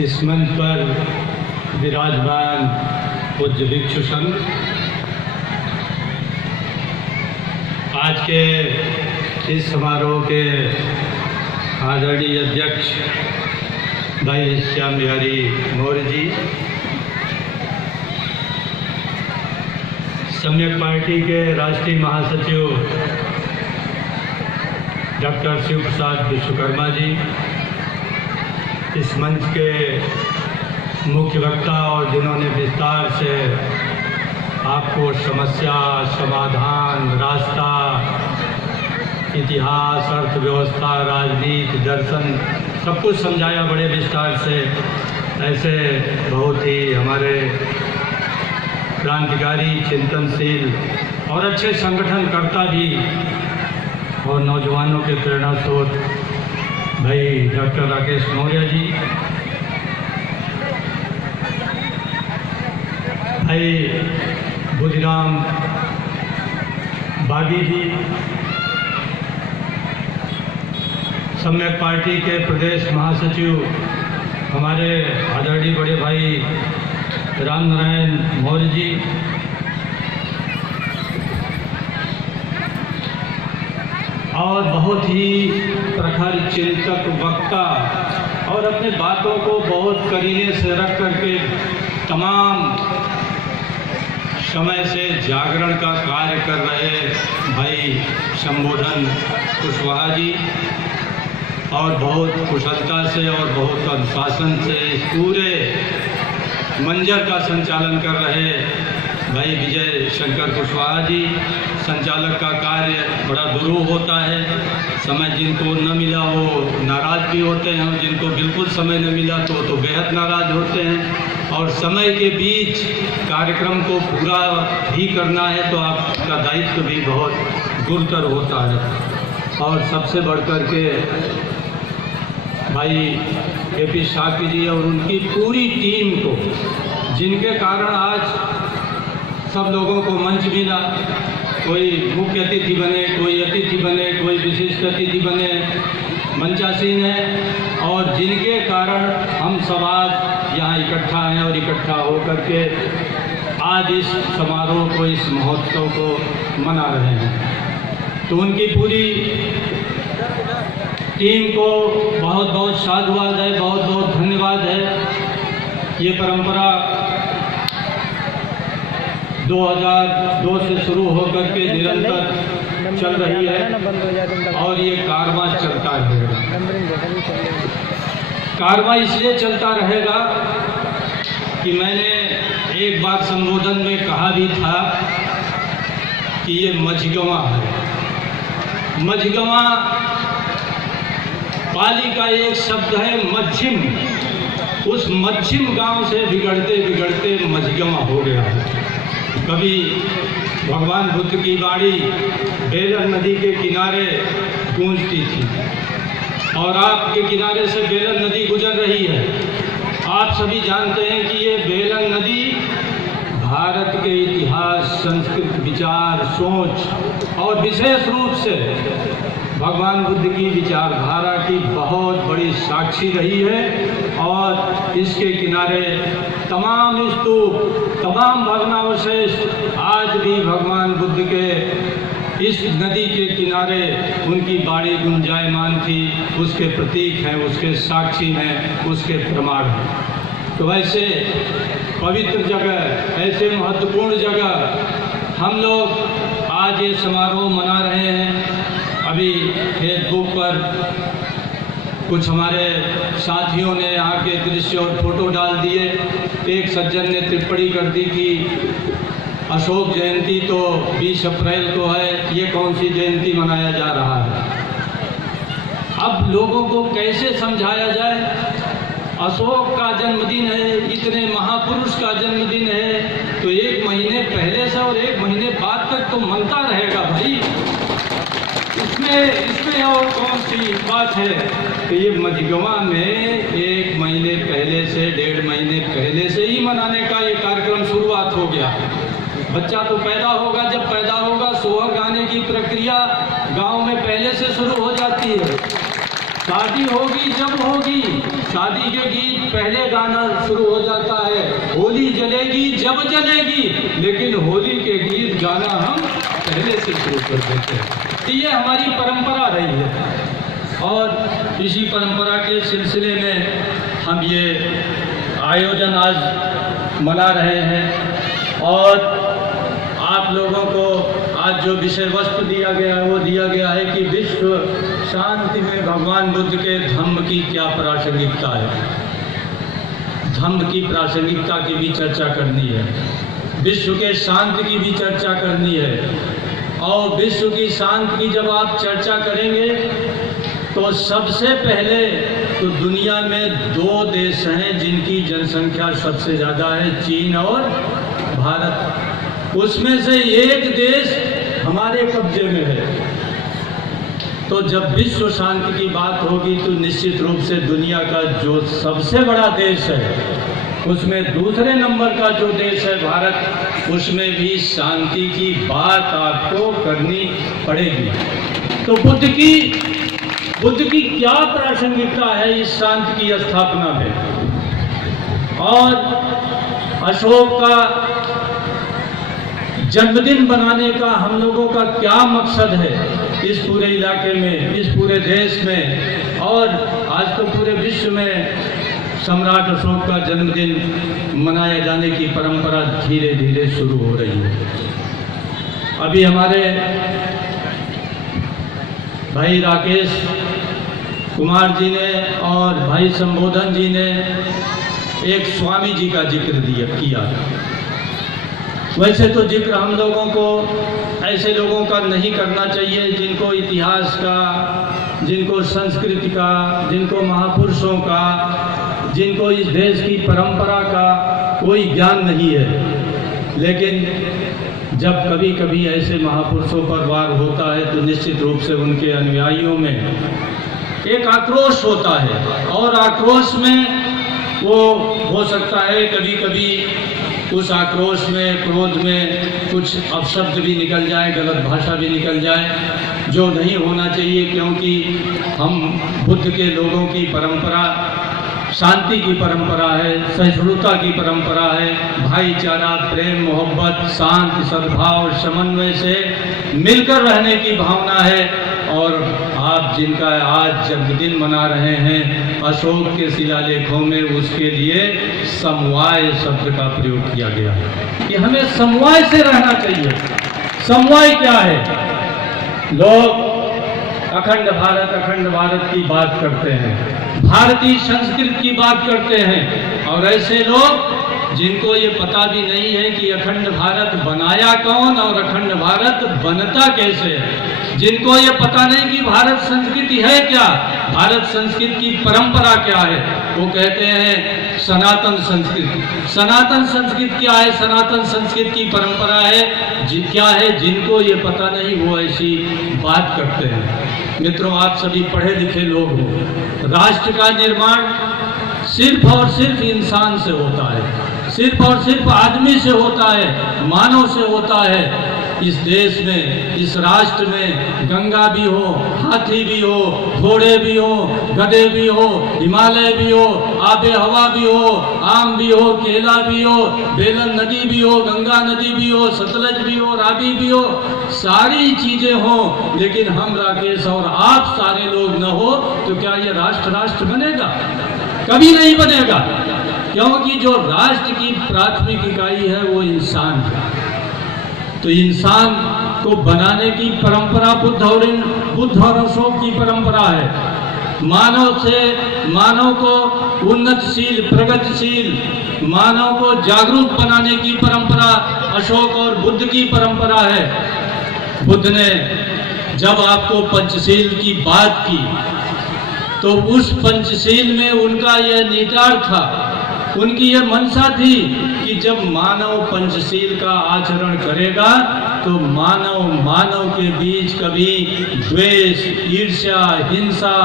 इस मंच पर विराजमान पूज्य भिक्षु संघ, आज के इस समारोह के आदरणीय अध्यक्ष भाई श्याम बिहारी मौर्य जी, सम्यक पार्टी के राष्ट्रीय महासचिव डॉक्टर शिव प्रसाद विश्वकर्मा जी, इस मंच के मुख्य वक्ता और जिन्होंने विस्तार से आपको समस्या, समाधान, रास्ता, इतिहास, अर्थव्यवस्था, राजनीति, दर्शन सब कुछ समझाया बड़े विस्तार से। ऐसे बहुत ही हमारे क्रांतिकारी, चिंतनशील और अच्छे संगठनकर्ता भी और नौजवानों के प्रेरणा स्रोत भाई डॉक्टर राकेश मौर्य जी, भाई बुद्धिराम बागी जी, सम्यक पार्टी के प्रदेश महासचिव हमारे आदरणीय बड़े भाई राम नारायण मौर्य जी, और बहुत ही प्रखर चिंतक, वक्ता और अपने बातों को बहुत करीने से रख करके तमाम समय से जागरण का कार्य कर रहे भाई संबोधन कुशवाहा जी, और बहुत कुशलता से और बहुत अनुशासन से इस पूरे मंजर का संचालन कर रहे भाई विजय शंकर कुशवाहा जी। संचालक का कार्य बड़ा दुरूह होता है, समय जिनको न मिला वो नाराज़ भी होते हैं, और जिनको बिल्कुल समय न मिला तो बेहद नाराज़ होते हैं। और समय के बीच कार्यक्रम को पूरा भी करना है तो आपका दायित्व भी बहुत गुरुतर होता है। और सबसे बढ़कर के भाई के.पी. शाक्य जी और उनकी पूरी टीम को, जिनके कारण आज सब लोगों को मंच मिला, कोई मुख्य अतिथि बने, कोई अतिथि बने, कोई विशिष्ट अतिथि बने, मंचासीन है, और जिनके कारण हम सब आज यहाँ इकट्ठा हैं और इकट्ठा होकर के आज इस समारोह को, इस महोत्सव को मना रहे हैं। तो उनकी पूरी टीम को बहुत बहुत साधुवाद है, बहुत बहुत धन्यवाद है। ये परंपरा 2002 से शुरू होकर के निरंतर चल रही है और ये कारवां चलता रहेगा। कारवां इसलिए चलता रहेगा कि मैंने एक बार संबोधन में कहा भी था कि ये मझगवां है। मझगवां पाली का एक शब्द है मध्यम, उस मध्यम गांव से बिगड़ते बिगड़ते मझगवां हो गया है। कभी भगवान बुद्ध की बाणी बेलर नदी के किनारे गूंजती थी, और आपके किनारे से बेलर नदी गुजर रही है। आप सभी जानते हैं कि ये बेलर नदी भारत के इतिहास, संस्कृति, विचार, सोच और विशेष रूप से भगवान बुद्ध की विचारधारा की बहुत बड़ी साक्षी रही है। और इसके किनारे तमाम स्तूप, तमाम भग्नावशेष आज भी भगवान बुद्ध के इस नदी के किनारे उनकी बाड़ी गुंजायमान थी, उसके प्रतीक हैं, उसके साक्षी हैं, उसके प्रमाण हैं। तो ऐसे पवित्र जगह, ऐसे महत्वपूर्ण जगह हम लोग आज ये समारोह मना रहे हैं। अभी फेसबुक पर कुछ हमारे साथियों ने यहाँ के दृश्य और फोटो डाल दिए। एक सज्जन ने टिप्पणी कर दी कि अशोक जयंती तो 20 अप्रैल को है, ये कौन सी जयंती मनाया जा रहा है। अब लोगों को कैसे समझाया जाए, अशोक का जन्मदिन है, इतने महापुरुष का जन्मदिन है, तो एक महीने पहले से और एक महीने बाद तक तो मनता रहेगा भाई, इसमें और कौन सी बात है। तो ये मझगवां में एक महीने पहले से, 1.5 महीने पहले से ही मनाने का ये कार्यक्रम शुरुआत हो गया। बच्चा तो पैदा होगा, जब पैदा होगा सोहर गाने की प्रक्रिया गांव में पहले से शुरू हो जाती है। शादी होगी जब होगी, शादी के गीत पहले गाना शुरू हो जाता है, होली जलेगी जब जलेगी, लेकिन होली के गीत गाना हम पहले से शुरू कर देते हैं। ये हमारी परंपरा रही है और इसी परंपरा के सिलसिले में हम ये आयोजन आज मना रहे हैं। और आप लोगों को आज जो विषय वस्तु दिया गया है वो दिया गया है कि विश्व शांति में भगवान बुद्ध के धम्म की क्या प्रासंगिकता है। धम्म की प्रासंगिकता की भी चर्चा करनी है, विश्व के शांति की भी चर्चा करनी है। और विश्व की शांति की जब आप चर्चा करेंगे तो सबसे पहले तो दुनिया में दो देश हैं जिनकी जनसंख्या सबसे ज़्यादा है, चीन और भारत। उसमें से एक देश हमारे कब्जे में है। तो जब विश्व शांति की बात होगी तो निश्चित रूप से दुनिया का जो सबसे बड़ा देश है उसमें दूसरे नंबर का जो देश है भारत, उसमें भी शांति की बात आपको करनी पड़ेगी। तो बुद्ध की क्या प्रासंगिकता है इस शांति की स्थापना में, और अशोक का जन्मदिन बनाने का हम लोगों का क्या मकसद है इस पूरे इलाके में, इस पूरे देश में। और आज तो पूरे विश्व में सम्राट अशोक का जन्मदिन मनाए जाने की परंपरा धीरे धीरे शुरू हो रही है। अभी हमारे भाई राकेश कुमार जी ने और भाई संबोधन जी ने एक स्वामी जी का जिक्र किया। वैसे तो जिक्र हम लोगों को ऐसे लोगों का नहीं करना चाहिए जिनको इतिहास का, जिनको संस्कृति का, जिनको महापुरुषों का, जिनको इस देश की परंपरा का कोई ज्ञान नहीं है। लेकिन जब कभी कभी ऐसे महापुरुषों पर वार होता है तो निश्चित रूप से उनके अनुयायियों में एक आक्रोश होता है, और आक्रोश में वो हो सकता है कभी कभी उस आक्रोश में, क्रोध में कुछ अपशब्द भी निकल जाए, गलत भाषा भी निकल जाए, जो नहीं होना चाहिए। क्योंकि हम बुद्ध के लोगों की परंपरा शांति की परंपरा है, सहिष्णुता की परंपरा है, भाईचारा, प्रेम, मोहब्बत, शांति, सद्भाव, समन्वय से मिलकर रहने की भावना है। और आप जिनका आज जन्मदिन मना रहे हैं अशोक के शिलालेखों में, उसके लिए समवाय शब्द का प्रयोग किया गया है कि हमें समवाय से रहना चाहिए। समवाय क्या है? लोग अखंड भारत की बात करते हैं, भारतीय संस्कृति की बात करते हैं, और ऐसे लोग जिनको ये पता भी नहीं है कि अखंड भारत बनाया कौन और अखंड भारत बनता कैसे है, जिनको ये पता नहीं कि भारत संस्कृति है क्या, भारत संस्कृति की परंपरा क्या है, वो कहते हैं सनातन संस्कृति। सनातन संस्कृति क्या है? सनातन संस्कृति की परंपरा है क्या है, जिनको ये पता नहीं वो ऐसी बात करते हैं। मित्रों, आप सभी पढ़े लिखे लोग हो। राष्ट्र का निर्माण सिर्फ और सिर्फ इंसान से होता है, सिर्फ और सिर्फ आदमी से होता है, मानव से होता है। इस देश में, इस राष्ट्र में गंगा भी हो, हाथी भी हो, घोड़े भी हो, गधे भी हो, हिमालय भी हो, आबे हवा भी हो, आम भी हो, केला भी हो, बेलन नदी भी हो, गंगा नदी भी हो, सतलज भी हो, रावी भी हो, सारी चीजें हो, लेकिन हम राकेश और आप सारे लोग न हो तो क्या ये राष्ट्र बनेगा? कभी नहीं बनेगा। क्योंकि जो राष्ट्र की प्राथमिक इकाई है वो इंसान है। तो इंसान को बनाने की परंपरा बुद्ध और अशोक की परंपरा है। मानव को उन्नतशील, प्रगतिशील, मानव को जागरूक बनाने की परंपरा अशोक और बुद्ध की परंपरा है। बुद्ध ने जब आपको पंचशील की बात की तो उस पंचशील में उनका यह नितार था, उनकी यह मनसा थी कि जब मानव पंचशील का आचरण करेगा तो मानव के बीच कभी द्वेष, ईर्ष्या, हिंसा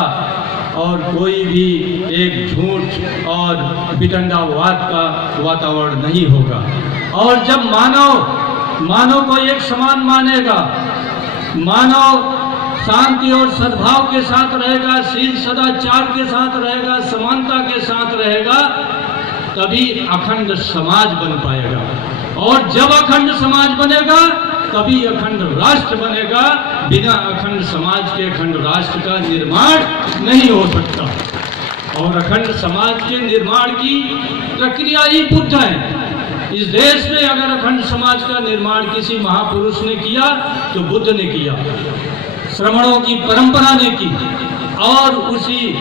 और कोई भी एक झूठ और वितंडावाद का वातावरण नहीं होगा। और जब मानव को एक समान मानेगा, मानव शांति और सद्भाव के साथ रहेगा, शील सदाचार के साथ रहेगा, समानता के साथ रहेगा, तभी अखंड समाज बन पाएगा। और जब अखंड समाज बनेगा तभी अखंड राष्ट्र बनेगा। बिना अखंड समाज के अखंड राष्ट्र का निर्माण नहीं हो सकता। और अखंड समाज के निर्माण की प्रक्रिया ही बुद्ध है। इस देश में अगर अखंड समाज का निर्माण किसी महापुरुष ने किया तो बुद्ध ने किया, श्रमणों की परंपरा ने की, और उसी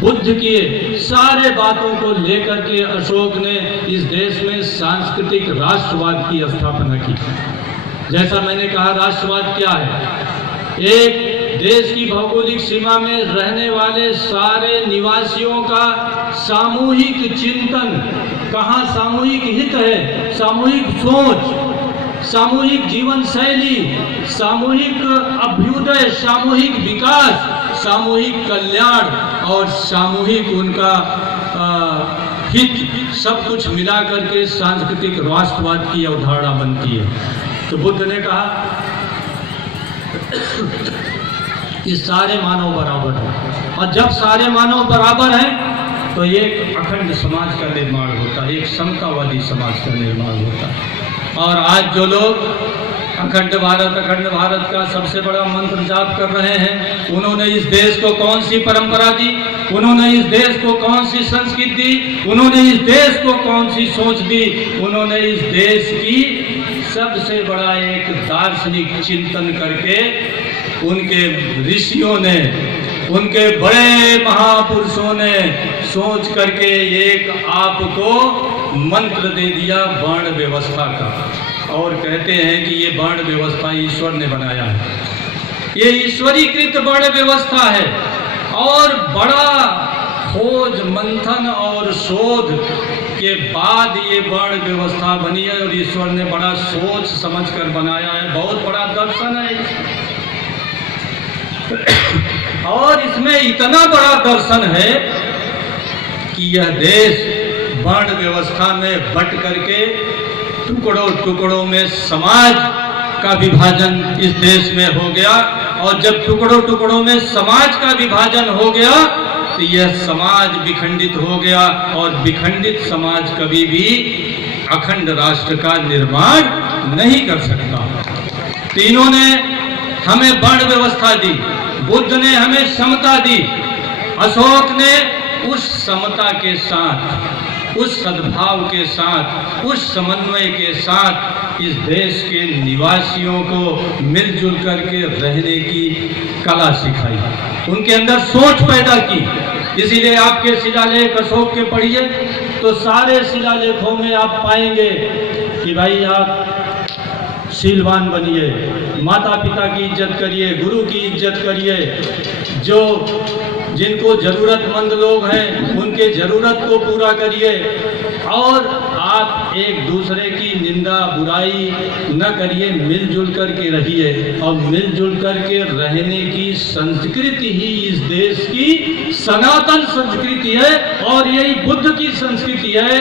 बुद्ध के सारे बातों को लेकर के अशोक ने इस देश में सांस्कृतिक राष्ट्रवाद की स्थापना की। जैसा मैंने कहा, राष्ट्रवाद क्या है? एक देश की भौगोलिक सीमा में रहने वाले सारे निवासियों का सामूहिक चिंतन, कहाँ सामूहिक हित है, सामूहिक सोच, सामूहिक जीवन शैली, सामूहिक अभ्युदय, सामूहिक विकास, सामूहिक कल्याण और सामूहिक उनका हित, सब कुछ मिला करके सांस्कृतिक राष्ट्रवाद की अवधारणा बनती है। तो बुद्ध ने कहा कि सारे मानव बराबर हैं, और जब सारे मानव बराबर हैं तो एक अखंड समाज का निर्माण होता है, एक समतावादी समाज का निर्माण होता है। और आज जो लोग अखंड भारत का सबसे बड़ा मंत्र जाप कर रहे हैं, उन्होंने इस देश को कौन सी परंपरा दी, उन्होंने इस देश को कौन सी संस्कृति दी, उन्होंने इस देश को कौन सी सोच दी? उन्होंने इस देश की सबसे बड़ा एक दार्शनिक चिंतन करके, उनके ऋषियों ने, उनके बड़े महापुरुषों ने सोच करके एक आपको मंत्र दे दिया वर्ण व्यवस्था का, और कहते हैं कि ये वर्ण व्यवस्था ईश्वर ने बनाया है, ये ईश्वरीकृत वर्ण व्यवस्था है। और बड़ा खोज मंथन और शोध के बाद ये वर्ण व्यवस्था बनी है, और ईश्वर ने बड़ा सोच समझ कर बनाया है, बहुत बड़ा दर्शन है। और इसमें इतना बड़ा दर्शन है कि यह देश वर्ण व्यवस्था में बट करके टुकड़ों टुकड़ों में समाज का विभाजन इस देश में हो गया। और जब टुकड़ों टुकड़ों में समाज का विभाजन हो गया तो यह समाज विखंडित हो गया, और विखंडित समाज कभी भी अखंड राष्ट्र का निर्माण नहीं कर सकता। तीनों ने हमें वर्ण व्यवस्था दी, बुद्ध ने हमें समता दी, अशोक ने उस समता के साथ, उस सद्भाव के साथ, उस समन्वय के साथ इस देश के निवासियों को मिलजुल करके रहने की कला सिखाई, उनके अंदर सोच पैदा की। इसीलिए आपके शिलालेख अशोक के पढ़िए तो सारे शिलालेखों में आप पाएंगे कि भाई आप शीलवान बनिए, माता पिता की इज्जत करिए, गुरु की इज्जत करिए, जो जिनको ज़रूरतमंद लोग हैं उनके ज़रूरत को पूरा करिए, और आप एक दूसरे की निंदा बुराई न करिए, मिलजुल करके रहिए। और मिलजुल करके रहने की संस्कृति ही इस देश की सनातन संस्कृति है, और यही बुद्ध की संस्कृति है,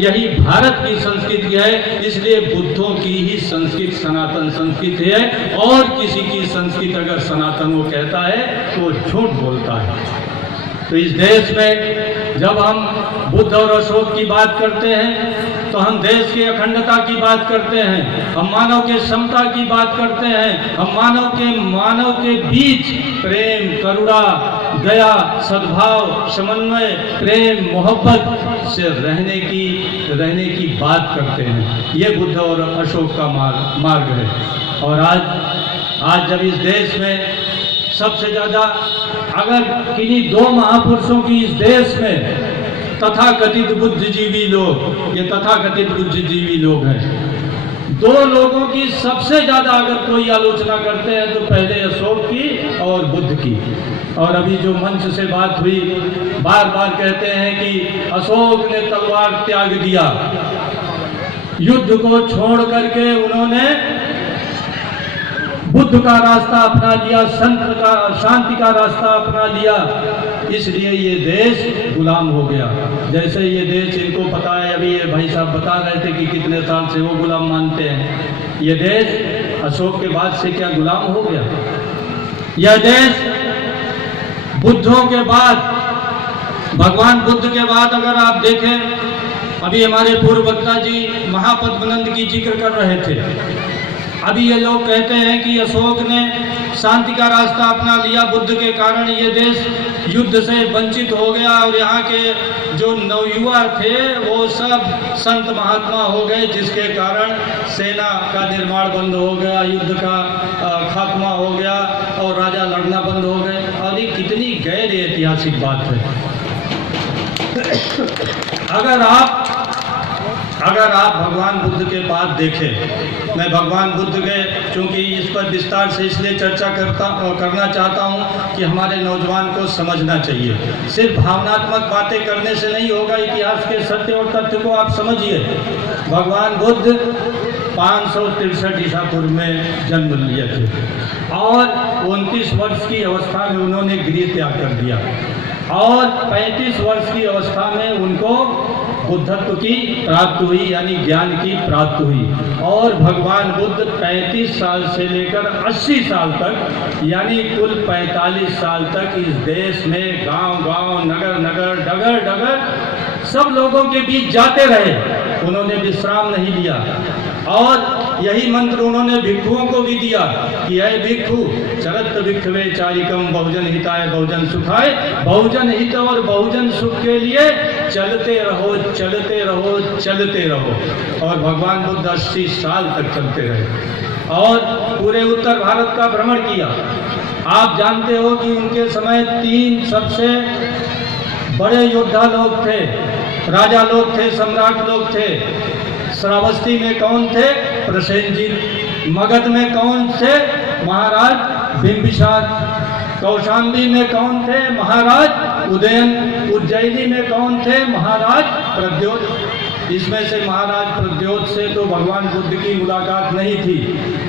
यही भारत की संस्कृति है। इसलिए बुद्धों की ही संस्कृति सनातन संस्कृति है, और किसी की संस्कृति अगर सनातन वो कहता है तो वो झूठ बोलता है। तो इस देश में जब हम बुद्ध और अशोक की बात करते हैं तो हम देश की अखंडता की बात करते हैं, हम मानव के समता की बात करते हैं, हम मानव के बीच प्रेम, करुणा, दया, सद्भाव, समन्वय, प्रेम, मोहब्बत से रहने की बात करते हैं। ये बुद्ध और अशोक का मार्ग है। और आज जब इस देश में सबसे ज़्यादा अगर किन्हीं दो महापुरुषों की इस देश में तथाकथित बुद्धिजीवी लोग, ये तथाकथित बुद्धिजीवी लोग हैं, दो लोगों की सबसे ज़्यादा अगर कोई आलोचना करते हैं तो पहले अशोक की और बुद्ध की। और अभी जो मंच से बात हुई, बार बार कहते हैं कि अशोक ने तलवार त्याग दिया, युद्ध को छोड़ करके उन्होंने बुद्ध का रास्ता अपना लिया, शांति का रास्ता अपना लिया, इसलिए ये देश गुलाम हो गया। जैसे ये देश, इनको पता है, अभी ये भाई साहब बता रहे थे कि कितने साल से वो गुलाम मानते हैं। ये देश अशोक के बाद से क्या गुलाम हो गया? यह देश बुद्धों के बाद, भगवान बुद्ध के बाद अगर आप देखें, अभी हमारे पूर्व वक्ता जी महापद्मनंद की जिक्र कर रहे थे। अभी ये लोग कहते हैं कि अशोक ने शांति का रास्ता अपना लिया, बुद्ध के कारण ये देश युद्ध से वंचित हो गया और यहाँ के जो नवयुवा थे वो सब संत महात्मा हो गए, जिसके कारण सेना का निर्माण बंद हो गया, युद्ध का खात्मा हो गया और राजा लड़ना बंद हो गए। और ये कितनी गैर ऐतिहासिक बात है। अगर आप भगवान बुद्ध के बाद देखें, मैं भगवान बुद्ध के चूँकि इस पर विस्तार से इसलिए चर्चा करना चाहता हूँ कि हमारे नौजवान को समझना चाहिए। सिर्फ भावनात्मक बातें करने से नहीं होगा, इतिहास के सत्य और तथ्य को आप समझिए। भगवान बुद्ध 563 ईसा पूर्व में जन्म लिए थे और 29 वर्ष की अवस्था में उन्होंने गृह त्याग कर दिया और 35 वर्ष की अवस्था में उनको बुद्धत्व की प्राप्ति हुई, यानी ज्ञान की प्राप्ति हुई। और भगवान बुद्ध 35 साल से लेकर 80 साल तक, यानी कुल 45 साल तक इस देश में गांव-गांव, नगर-नगर, डगर-डगर सब लोगों के बीच जाते रहे। उन्होंने विश्राम नहीं लिया और यही मंत्र उन्होंने भिक्षुओं को भी दिया कि ऐ भिक्षु चरत भिक्षवे चारिकम बहुजन हिताय बहुजन सुखाय, बहुजन हित और बहुजन सुख के लिए चलते रहो, चलते रहो, चलते रहो। और भगवान बुद्ध 80 साल तक चलते रहे और पूरे उत्तर भारत का भ्रमण किया। आप जानते हो कि उनके समय 3 सबसे बड़े योद्धा लोग थे, राजा लोग थे, सम्राट लोग थे। श्रावस्ती में कौन थे? प्रसेनजीत। मगध में कौन थे? महाराज बिंबिसार। कौशाम्बी में कौन थे? महाराज उदयन। उज्जैनी में कौन थे? महाराज प्रद्योत। इसमें से महाराज प्रद्योत से तो भगवान बुद्ध की मुलाकात नहीं थी,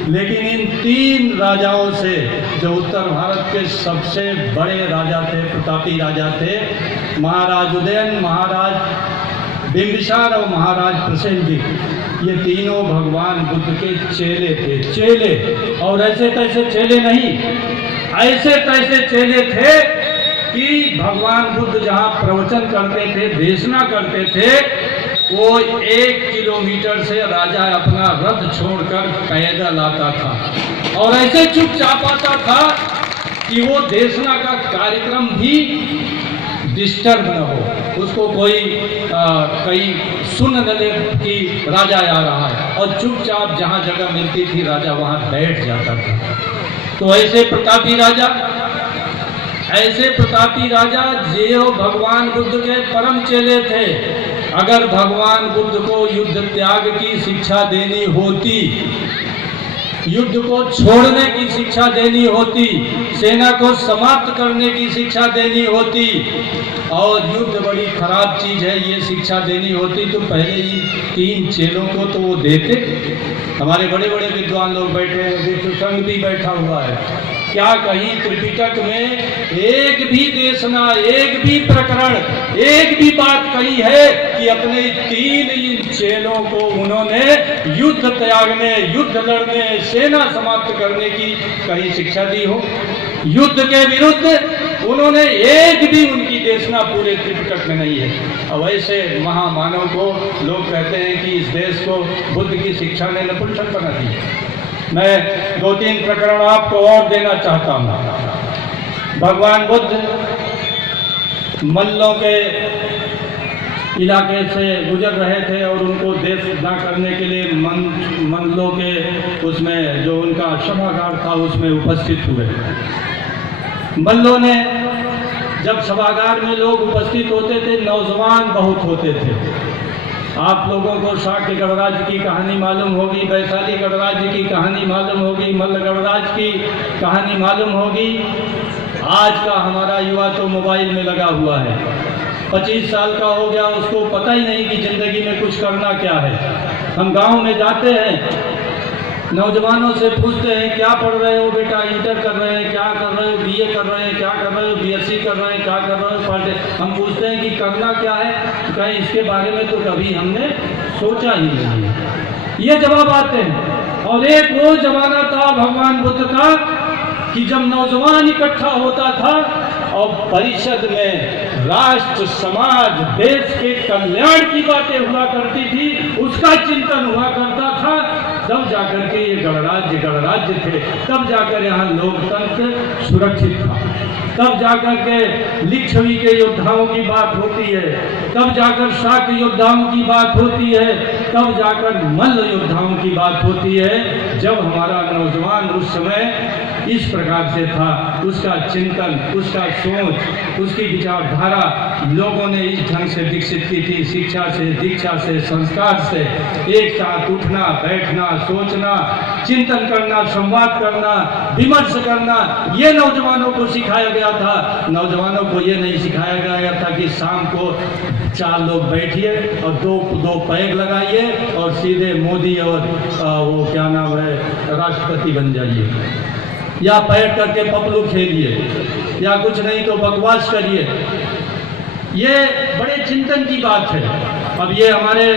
लेकिन इन 3 राजाओं से, जो उत्तर भारत के सबसे बड़े राजा थे, प्रतापी राजा थे, महाराज उदयन, महाराज बिंबिसार और महाराज प्रसेनजीत, ये तीनों भगवान बुद्ध के चेले थे। चेले, और ऐसे तैसे चेले नहीं, ऐसे तैसे चेले थे कि भगवान बुद्ध जहाँ प्रवचन करते थे, देशना करते थे, वो 1 किलोमीटर से राजा अपना रथ छोड़कर पैदल आता था और ऐसे चुपचाप आता था कि वो देशना का कार्यक्रम भी डिस्टर्ब न हो, उसको कोई कहीं सुन न ले कि राजा आ रहा है, और चुपचाप जहाँ जगह मिलती थी राजा वहाँ बैठ जाता था। तो ऐसे प्रतापी राजा जो भगवान बुद्ध के परम चेले थे। अगर भगवान बुद्ध को युद्ध त्याग की शिक्षा देनी होती, युद्ध को छोड़ने की शिक्षा देनी होती, सेना को समाप्त करने की शिक्षा देनी होती और युद्ध बड़ी खराब चीज है ये शिक्षा देनी होती, तो पहले ही 3 चेलों को तो वो देते। हमारे बड़े बड़े विद्वान लोग बैठे हैं, विश्व संघ भी बैठा हुआ है। क्या कहीं त्रिपिटक में एक भी देशना, एक भी प्रकरण, एक भी बात कही है कि अपने 3 चेलों को उन्होंने युद्ध त्यागने, युद्ध लड़ने, सेना समाप्त करने की कहीं शिक्षा दी हो? युद्ध के विरुद्ध उन्होंने एक भी उनकी देशना पूरे त्रिपिटक में नहीं है। अब ऐसे महामानव को लोग कहते हैं कि इस देश को बुद्ध की शिक्षा ने नपुंसक बना दिया। मैं 2-3 प्रकरण आपको और देना चाहता हूँ। भगवान बुद्ध मल्लों के इलाके से गुजर रहे थे और उनको देश ना करने के लिए मल्लों के उसमें जो उनका सभागार था उसमें उपस्थित हुए। मल्लों ने जब सभागार में लोग उपस्थित होते थे, नौजवान बहुत होते थे। आप लोगों को शाक्य गणराज्य की कहानी मालूम होगी, वैशाली गणराज्य की कहानी मालूम होगी, मल्ल गणराज्य की कहानी मालूम होगी। आज का हमारा युवा तो मोबाइल में लगा हुआ है, 25 साल का हो गया, उसको पता ही नहीं कि जिंदगी में कुछ करना क्या है। हम गांव में जाते हैं, नौजवानों से पूछते हैं क्या पढ़ रहे हो बेटा, इंटर कर रहे हैं, क्या कर रहे हो, बीए कर रहे हैं, क्या कर रहे हो, बीएससी कर रहे हैं, क्या कर रहे हो, पढ़ते। हम पूछते हैं कि करना क्या है, तो कहीं इसके बारे में तो कभी हमने सोचा ही नहीं। ये जवाब आते हैं। और एक वो जमाना था भगवान बुद्ध का कि जब नौजवान इकट्ठा होता था और परिषद में राष्ट्र, समाज, देश के कल्याण की बातें हुआ करती थी, उसका चिंतन हुआ करता था, तब जाकर के ये गणराज्य थे, तब जाकर यहाँ लोकतंत्र सुरक्षित था, तब जाकर के लिच्छवी के योद्धाओं की बात होती है, तब जाकर शाक्य योद्धाओं की बात होती है, तब जाकर मल्ल योद्धाओं की बात होती है। जब हमारा नौजवान उस समय इस प्रकार से था, उसका चिंतन, उसका सोच, उसकी विचारधारा लोगों ने इस ढंग से विकसित की थी, शिक्षा से, दीक्षा से, संस्कार से, एक साथ उठना, बैठना, सोचना, चिंतन करना, संवाद करना, विमर्श करना, ये नौजवानों को सिखाया गया था। नौजवानों को ये नहीं सिखाया गया था कि शाम को 4 लोग बैठिए और दो पैग लगाइए और सीधे मोदी और वो क्या नाम है राष्ट्रपति बन जाइए, या बैठ करके पपलू खेलिए, या कुछ नहीं तो बकवास करिए। ये बड़े चिंतन की बात है। अब ये हमारे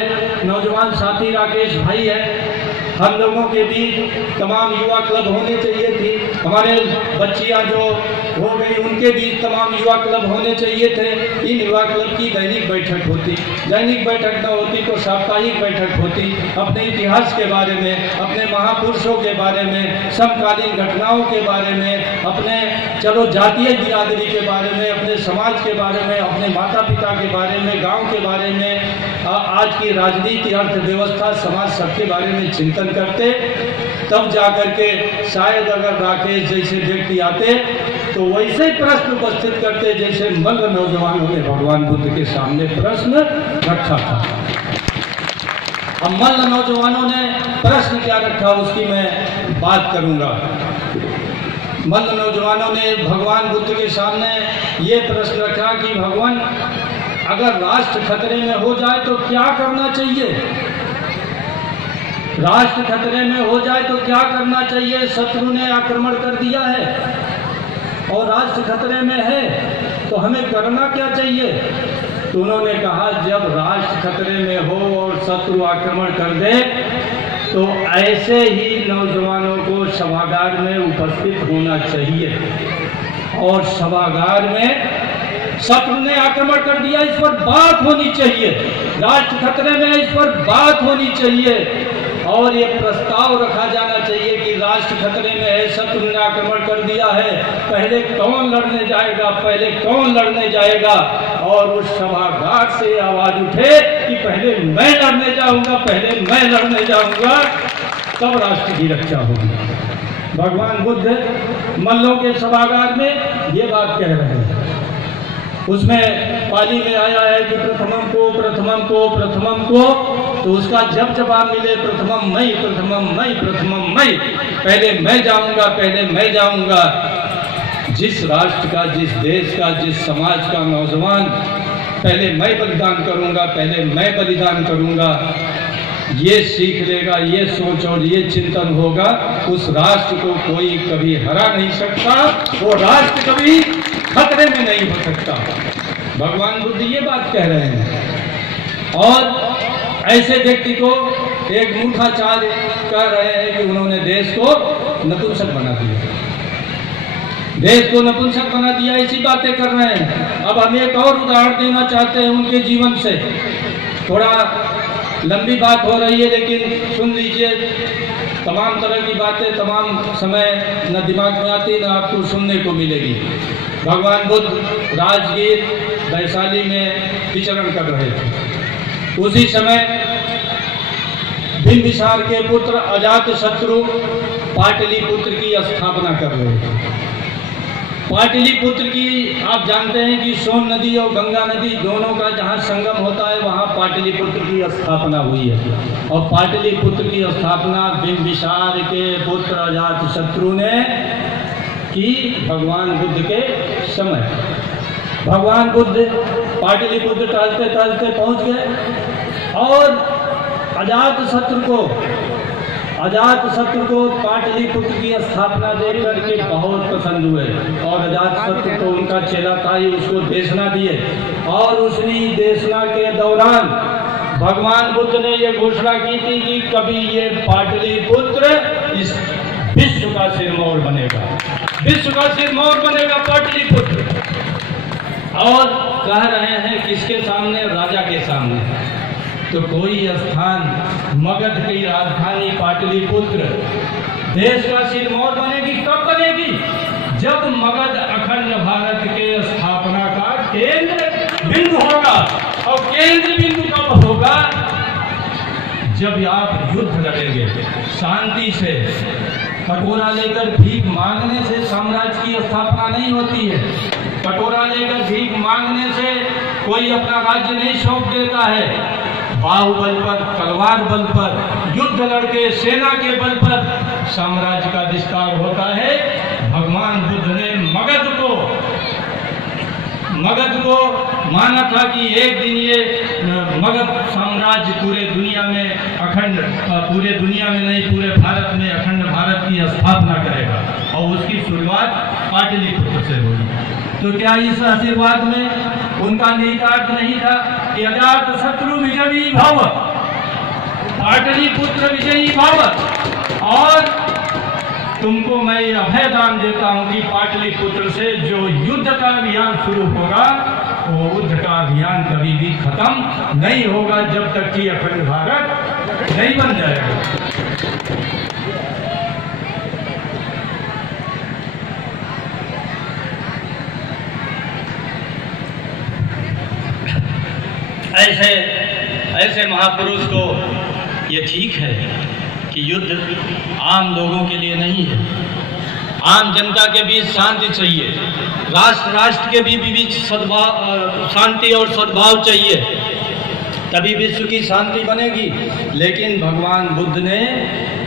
नौजवान साथी राकेश भाई है, हम लोगों के बीच तमाम युवा क्लब होने चाहिए थी, हमारे बच्चियां जो हो गई उनके बीच तमाम युवा क्लब होने चाहिए थे। इन युवा क्लब की दैनिक बैठक होती, दैनिक बैठक न होती तो साप्ताहिक बैठक होती, अपने इतिहास के बारे में, अपने महापुरुषों के बारे में, समकालीन घटनाओं के बारे में, अपने चलो जातीय बिरादरी के बारे में, अपने समाज के बारे में, अपने माता पिता के बारे में, गांव के बारे में, आज की राजनीति, अर्थव्यवस्था, समाज सबके बारे में चिंतन करते। तब जाकर के शायद अगर राकेश जैसे व्यक्ति आते तो वैसे ही प्रश्न उपस्थित करते जैसे मल्ल नौजवानों ने भगवान बुद्ध के सामने प्रश्न रखा था। अब मल्ल नौजवानों ने प्रश्न क्या रखा उसकी मैं बात करूंगा। मल्ल नौजवानों ने भगवान बुद्ध के सामने ये प्रश्न रखा कि भगवान, अगर राष्ट्र खतरे में हो जाए तो क्या करना चाहिए? राष्ट्र खतरे में हो जाए तो क्या करना चाहिए? शत्रु ने आक्रमण कर दिया है और राष्ट्र खतरे में है तो हमें करना क्या चाहिए? तो उन्होंने कहा, जब राष्ट्र खतरे में हो और शत्रु आक्रमण कर दे तो ऐसे ही नौजवानों को सभागार में उपस्थित होना चाहिए और सभागार में शत्रु ने आक्रमण कर दिया, इस पर बात होनी चाहिए, राष्ट्र खतरे में, इस पर बात होनी चाहिए और ये प्रस्ताव रखा जाना चाहिए कि राष्ट्र खतरे में है, शत्रु ने आक्रमण कर दिया है, पहले कौन लड़ने जाएगा, पहले कौन लड़ने जाएगा? और उस सभागार से आवाज उठे कि पहले मैं लड़ने जाऊंगा, पहले मैं लड़ने जाऊंगा, तब राष्ट्र की रक्षा होगी। भगवान बुद्ध मल्लों के सभागार में ये बात कह रहे हैं। उसमें पाली में आया है कि प्रथमम को, प्रथमम को, प्रथमम को, तो उसका जब जवाब मिले प्रथमम मैं, प्रथमम मैं, प्रथमम मैं, पहले मैं जाऊंगा, पहले मैं जाऊंगा। जिस राष्ट्र का, जिस देश का, जिस समाज का नौजवान पहले मैं बलिदान करूंगा, पहले मैं बलिदान करूंगा, ये सीख लेगा, ये सोच और ये चिंतन होगा, उस राष्ट्र को कोई कभी हरा नहीं सकता, वो राष्ट्र कभी खतरे में नहीं हो सकता। भगवान बुद्ध ये बात कह रहे हैं और ऐसे व्यक्ति को एक मूर्खाचार्य कह रहे हैं कि उन्होंने देश को नपुंसक बना दिया, देश को नपुंसक बना दिया, ऐसी बातें कर रहे हैं। अब हम एक और उदाहरण देना चाहते हैं उनके जीवन से, थोड़ा लंबी बात हो रही है लेकिन सुन लीजिए। तमाम तरह की बातें तमाम समय न दिमाग में आती न आपको सुनने को मिलेगी। भगवान बुद्ध राजगीर वैशाली में विचरण कर रहे थे। उसी समय बिंबिसार के पुत्र अजातशत्रु पाटलिपुत्र की स्थापना कर रहे थे। पाटलिपुत्र की आप जानते हैं कि सोन नदी और गंगा नदी दोनों का जहाँ संगम होता है वहाँ पाटलिपुत्र की स्थापना हुई है और पाटलिपुत्र की स्थापना बिंबिसार के पुत्र अजातशत्रु ने की भगवान बुद्ध के समय। भगवान बुद्ध पाटलिपुत्र टहलते टहलते पहुँच गए और अजातशत्रु को पाटलिपुत्र की स्थापना देख करके बहुत पसंद हुए और अजातशत्रु तो उनका चेला था ही, उसको देशना दिए और उसने देशना के दौरान भगवान बुद्ध ने ये घोषणा की थी कि कभी ये पाटलिपुत्र इस विश्व का सिरमौर बनेगा। विश्व का सिरमौर बनेगा पाटलिपुत्र। और कह रहे हैं किसके सामने? राजा के सामने। तो कोई स्थान मगध की राजधानी पाटलिपुत्र देश का सिरमौर बनेगी। कब बनेगी? जब मगध अखंड भारत के स्थापना का केंद्र बिंदु होगा। और केंद्र बिंदु कब होगा? जब आप युद्ध लड़ेंगे शांति से। कटोरा लेकर भीख मांगने से साम्राज्य की स्थापना नहीं होती है। कटोरा लेकर भीख मांगने से कोई अपना राज्य नहीं सौंप देता है। बाहुबल पर, तलवार बल पर, युद्ध लड़के सेना के बल पर साम्राज्य का विस्तार होता है। भगवान बुद्ध ने मगध को माना था कि एक दिन ये मगध साम्राज्य पूरे दुनिया में अखंड, पूरे दुनिया में नहीं पूरे भारत में अखंड भारत की स्थापना करेगा। और उसकी शुरुआत पाटलिपुत्र से हुई। तो क्या इस आशीर्वाद में उनका निहितार्थ नहीं था कि अजात शत्रु विजयी भव, पाटलिपुत्र विजयी भव। और तुमको मैं अभय दान देता हूं कि पाटलिपुत्र से जो युद्ध का अभियान शुरू होगा वो युद्ध का अभियान कभी भी खत्म नहीं होगा जब तक कि अखंड भारत नहीं बन जाएगा। ऐसे महापुरुष को ये ठीक है कि युद्ध आम लोगों के लिए नहीं है। आम जनता के बीच शांति चाहिए, राष्ट्र के भी बीच सद्भाव, शांति और सद्भाव चाहिए, तभी विश्व की शांति बनेगी। लेकिन भगवान बुद्ध ने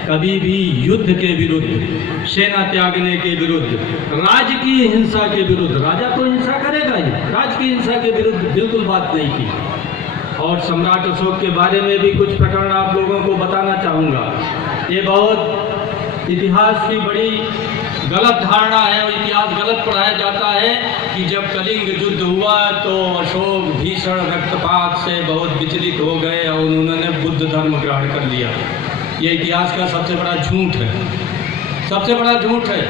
कभी भी युद्ध के विरुद्ध, सेना त्यागने के विरुद्ध, राज्य की हिंसा के विरुद्ध, राजा तो हिंसा करेगा ही, राज्य की हिंसा के विरुद्ध बिल्कुल बात नहीं की। और सम्राट अशोक के बारे में भी कुछ प्रकरण आप लोगों को बताना चाहूँगा। ये बहुत इतिहास की बड़ी गलत धारणा है और इतिहास गलत पढ़ाया जाता है कि जब कलिंग युद्ध हुआ तो अशोक भीषण रक्तपात से बहुत विचलित हो गए और उन्होंने बुद्ध धर्म ग्रहण कर लिया। ये इतिहास का सबसे बड़ा झूठ है, सबसे बड़ा झूठ है।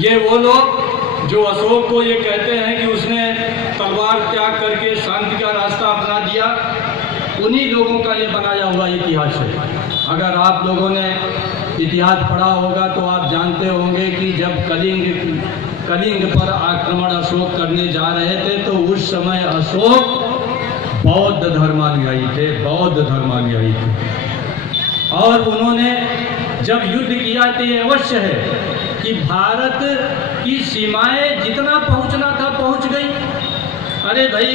ये वो लोग जो अशोक को ये कहते हैं कि उसने तलवार त्याग करके शांति का रास्ता अपना दिया, उन्हीं लोगों का ये बनाया हुआ इतिहास है। अगर आप लोगों ने इतिहास पढ़ा होगा तो आप जानते होंगे कि जब कलिंग पर आक्रमण अशोक करने जा रहे थे तो उस समय अशोक बौद्ध धर्मानुयायी थे, बौद्ध धर्मानुयायी थे। और उन्होंने जब युद्ध किया तो ये अवश्य है कि भारत की सीमाएं जितना पहुंचना था पहुंच गई। अरे भाई,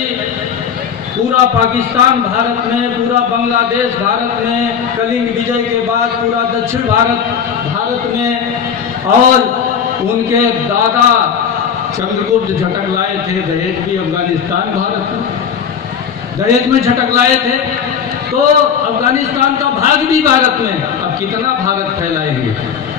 पूरा पाकिस्तान भारत में, पूरा बांग्लादेश भारत में, कलिंग विजय के बाद पूरा दक्षिण भारत में, और उनके दादा चंद्रगुप्त झटक लाए थे दहेज भी अफगानिस्तान भारत में, दहेज में झटक लाए थे। तो अफगानिस्तान का भाग भी भारत में, अब कितना भारत फैलाएंगे।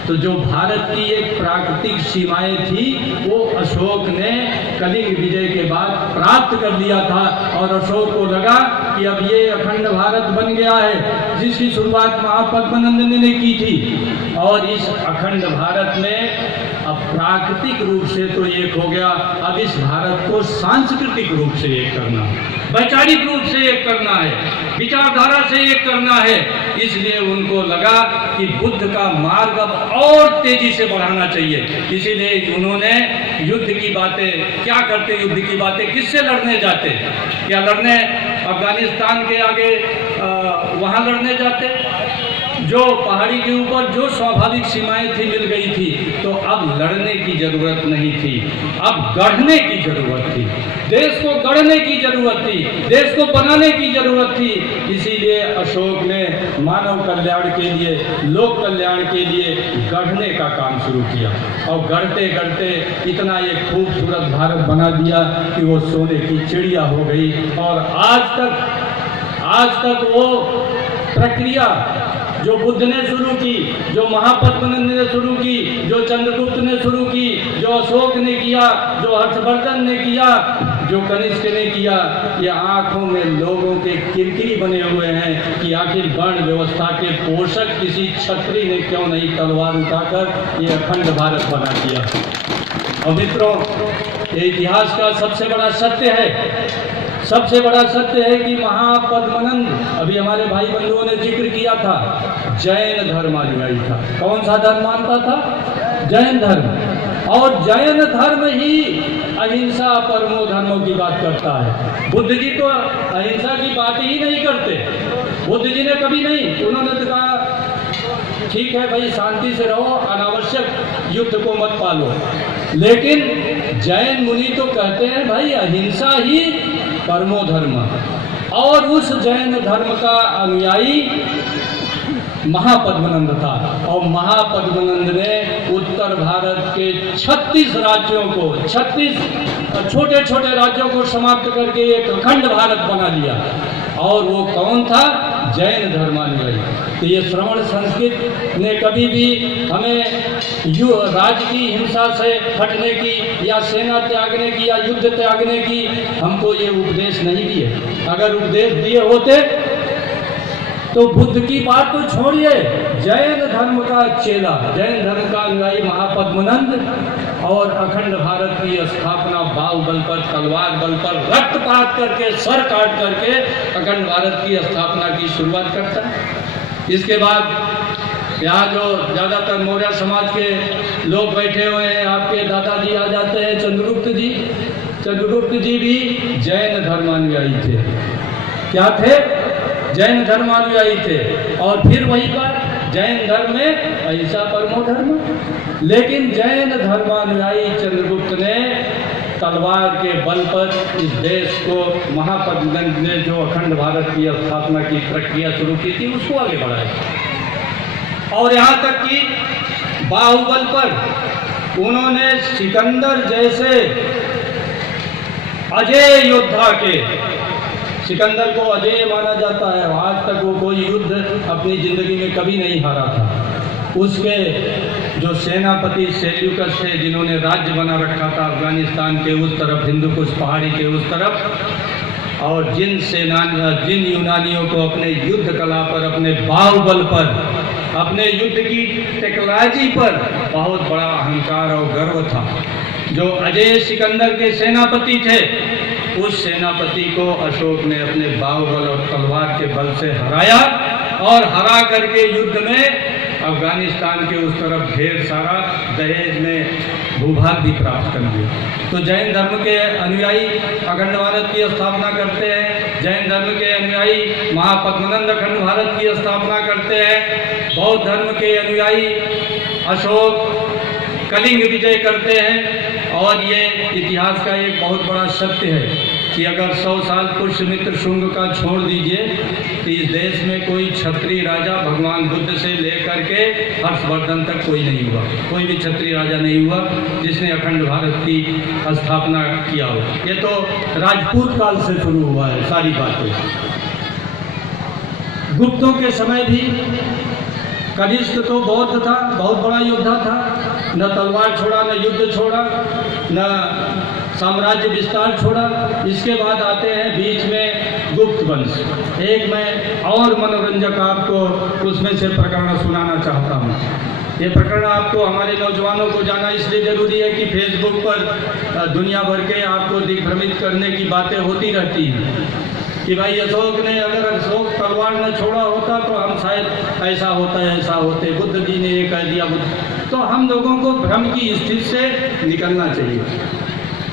तो जो भारत की एक प्राकृतिक सीमाएं थी वो अशोक ने कलिंग विजय के बाद प्राप्त कर लिया था। और अशोक को लगा कि अब ये अखंड भारत बन गया है जिसकी शुरुआत महापद्मनंद ने की थी। और इस अखंड भारत में अब प्राकृतिक रूप से तो एक हो गया, अब इस भारत को सांस्कृतिक रूप से एक करना है, वैचारिक रूप से एक करना है, विचारधारा से एक करना है। इसलिए उनको लगा कि बुद्ध का मार्ग अब और तेजी से बढ़ाना चाहिए। इसीलिए उन्होंने युद्ध की बातें क्या करते, युद्ध की बातें किससे लड़ने जाते, क्या लड़ने अफगानिस्तान के आगे वहाँ लड़ने जाते, जो पहाड़ी के ऊपर जो स्वाभाविक सीमाएं थी मिल गई थी। तो अब लड़ने की जरूरत नहीं थी, अब गढ़ने की जरूरत थी, देश को गढ़ने की जरूरत थी, देश को बनाने की जरूरत थी। इसीलिए अशोक ने मानव कल्याण के लिए, लोक कल्याण के लिए गढ़ने का काम शुरू किया। और गढ़ते गढ़ते इतना एक खूबसूरत भारत बना दिया कि वो सोने की चिड़िया हो गई। और आज तक वो प्रक्रिया जो बुद्ध ने शुरू की, जो महापद्मनंद ने शुरू की, जो चंद्रगुप्त ने शुरू की, जो अशोक ने किया, जो हर्षवर्धन ने किया, जो कनिष्क ने किया, ये आंखों में लोगों के किरकिरी बने हुए हैं कि आखिर वर्ण व्यवस्था के पोषक किसी क्षत्रिय ने क्यों नहीं तलवार उठाकर ये अखंड भारत बना दिया। और मित्रों, ये इतिहास का सबसे बड़ा सत्य है, सबसे बड़ा सत्य है कि महापद्मनंद, अभी हमारे भाई बंधुओं ने जिक्र किया था, जैन धर्मानुयायी था। कौन सा धर्म मानता था? जैन धर्म। और जैन धर्म ही अहिंसा परमो धर्मों की बात करता है। बुद्ध जी तो अहिंसा की बात ही नहीं करते। बुद्ध जी ने कभी नहीं, उन्होंने तो कहा ठीक है भाई, शांति से रहो, अनावश्यक युद्ध को मत पालो। लेकिन जैन मुनि तो कहते हैं भाई अहिंसा ही परमो धर्म। और उस जैन धर्म का अनुयायी महापद्मनंद था। और महापद्मनंद ने उत्तर भारत के 36 राज्यों को, 36 छोटे छोटे राज्यों को समाप्त करके एक अखंड भारत बना लिया। और वो कौन था? जैन धर्मानुयायी। तो ये श्रवण संस्कृत ने कभी भी हमें राज्य की हिंसा से हटने की या सेना त्यागने की या युद्ध त्यागने की हमको ये उपदेश नहीं दिए। अगर उपदेश दिए होते तो बुद्ध की बात तो छोड़िए, जैन धर्म का चेला, जैन धर्म का अनुयायी महापद्मनंद और अखंड भारत की स्थापना बाहुबल पर, तलवार बल पर, रक्तपात करके, सर काट करके अखंड भारत की स्थापना की शुरुआत करता है। इसके बाद यहाँ जो ज़्यादातर मौर्य समाज के लोग बैठे हुए हैं, आपके दादाजी आ जाते हैं, चंद्रगुप्त जी। चंद्रगुप्त जी भी जैन धर्मानुयायी थे। क्या थे? जैन धर्मानुयायी थे। और फिर वही बात, जैन धर्म में अहिंसा परमो धर्म। लेकिन जैन धर्मानुयायी चंद्रगुप्त ने तलवार के बल पर इस देश को, महापद्मनंद ने जो अखंड भारत की स्थापना की प्रक्रिया शुरू की थी, उसको आगे बढ़ाया। और यहाँ तक कि बाहुबल पर उन्होंने सिकंदर जैसे अजय योद्धा के, सिकंदर को अजय माना जाता है, आज तक वो कोई युद्ध अपनी जिंदगी में कभी नहीं हारा था। उसके जो सेनापति सेल्यूकस थे, जिन्होंने राज्य बना रखा था अफगानिस्तान के उस तरफ, हिंदू कुश पहाड़ी के उस तरफ, और जिन यूनानियों को अपने युद्ध कला पर, अपने बाहुबल पर, अपने युद्ध की टेक्नोलॉजी पर बहुत बड़ा अहंकार और गर्व था, जो अजय सिकंदर के सेनापति थे, उस सेनापति को अशोक ने अपने बाहुबल और तलवार के बल से हराया। और हरा करके युद्ध में अफगानिस्तान के उस तरफ ढेर सारा दहेज में भूभाग भी प्राप्त कर लिया। तो जैन धर्म के अनुयायी अखंड भारत की स्थापना करते हैं। जैन धर्म के अनुयायी महापद्मनंद अखंड भारत की स्थापना करते हैं। बौद्ध धर्म के अनुयायी अशोक कलिंग विजय करते हैं। और ये इतिहास का एक बहुत बड़ा सत्य है कि अगर 100 साल पुष्यमित्र शुंग का छोड़ दीजिए तो इस देश में कोई क्षत्रिय राजा भगवान बुद्ध से लेकर के हर्षवर्धन तक कोई नहीं हुआ। कोई भी क्षत्रिय राजा नहीं हुआ जिसने अखंड भारत की स्थापना किया हो। ये तो राजपूत काल से शुरू हुआ है सारी बातें। गुप्तों के समय भी कनिष्क तो बौद्ध था, बहुत बड़ा योद्धा था, न तलवार छोड़ा, न युद्ध छोड़ा, न साम्राज्य विस्तार छोड़ा। इसके बाद आते हैं बीच में गुप्त वंश। एक मैं और मनोरंजक आपको उसमें से प्रकरण सुनाना चाहता हूँ। ये प्रकरण आपको, हमारे नौजवानों को जाना इसलिए ज़रूरी है कि फेसबुक पर दुनिया भर के आपको दिग्भ्रमित करने की बातें होती रहती हैं कि भाई अशोक ने, अगर अशोक तलवार न छोड़ा होता तो हम शायद ऐसा होता है, ऐसा होते, बुद्ध जी ने ये कह दिया। तो हम लोगों को भ्रम की स्थिति से निकलना चाहिए।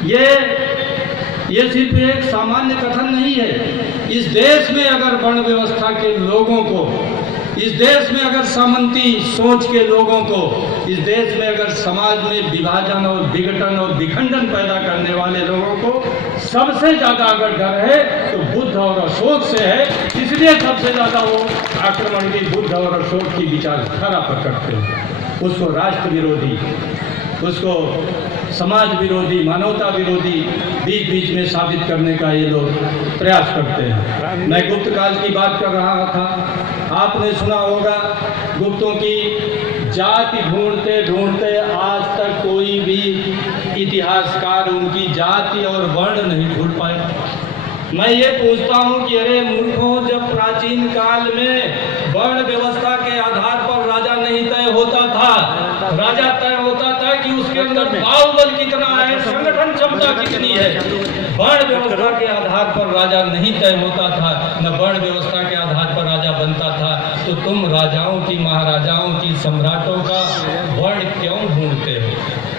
ये सिर्फ एक सामान्य कथन नहीं है। इस देश में अगर वर्ण व्यवस्था के लोगों को, इस देश में अगर सामंती सोच के लोगों को, इस देश में अगर समाज में विभाजन और विघटन और विखंडन पैदा करने वाले लोगों को सबसे ज़्यादा अगर डर है तो बुद्ध और अशोक से है। इसलिए सबसे ज़्यादा वो आक्रमण की बुद्ध और अशोक की विचारधारा पर करते हैं। उसको राष्ट्र विरोधी, उसको समाज विरोधी, मानवता विरोधी बीच बीच में साबित करने का ये लोग प्रयास करते हैं। मैं गुप्त काल की बात कर रहा था। आपने सुना होगा गुप्तों की जाति ढूंढते ढूंढते आज तक कोई भी इतिहासकार उनकी जाति और वर्ण नहीं ढूंढ पाए। मैं ये पूछता हूँ कि अरे मूर्खों, जब प्राचीन काल में वर्ण व्यवस्था के आधार पर राजा नहीं तय होता था, राजा तय होता था कि उसके अंदर बाहुबल कितना है, संगठन क्षमता कितनी है। वर्ण व्यवस्था के आधार पर राजा नहीं तय होता था, न वर्ण व्यवस्था के आधार पर राजा बनता था। तो तुम राजाओं की, महाराजाओं की, सम्राटों का वर्ण क्यों ढूंढते हो?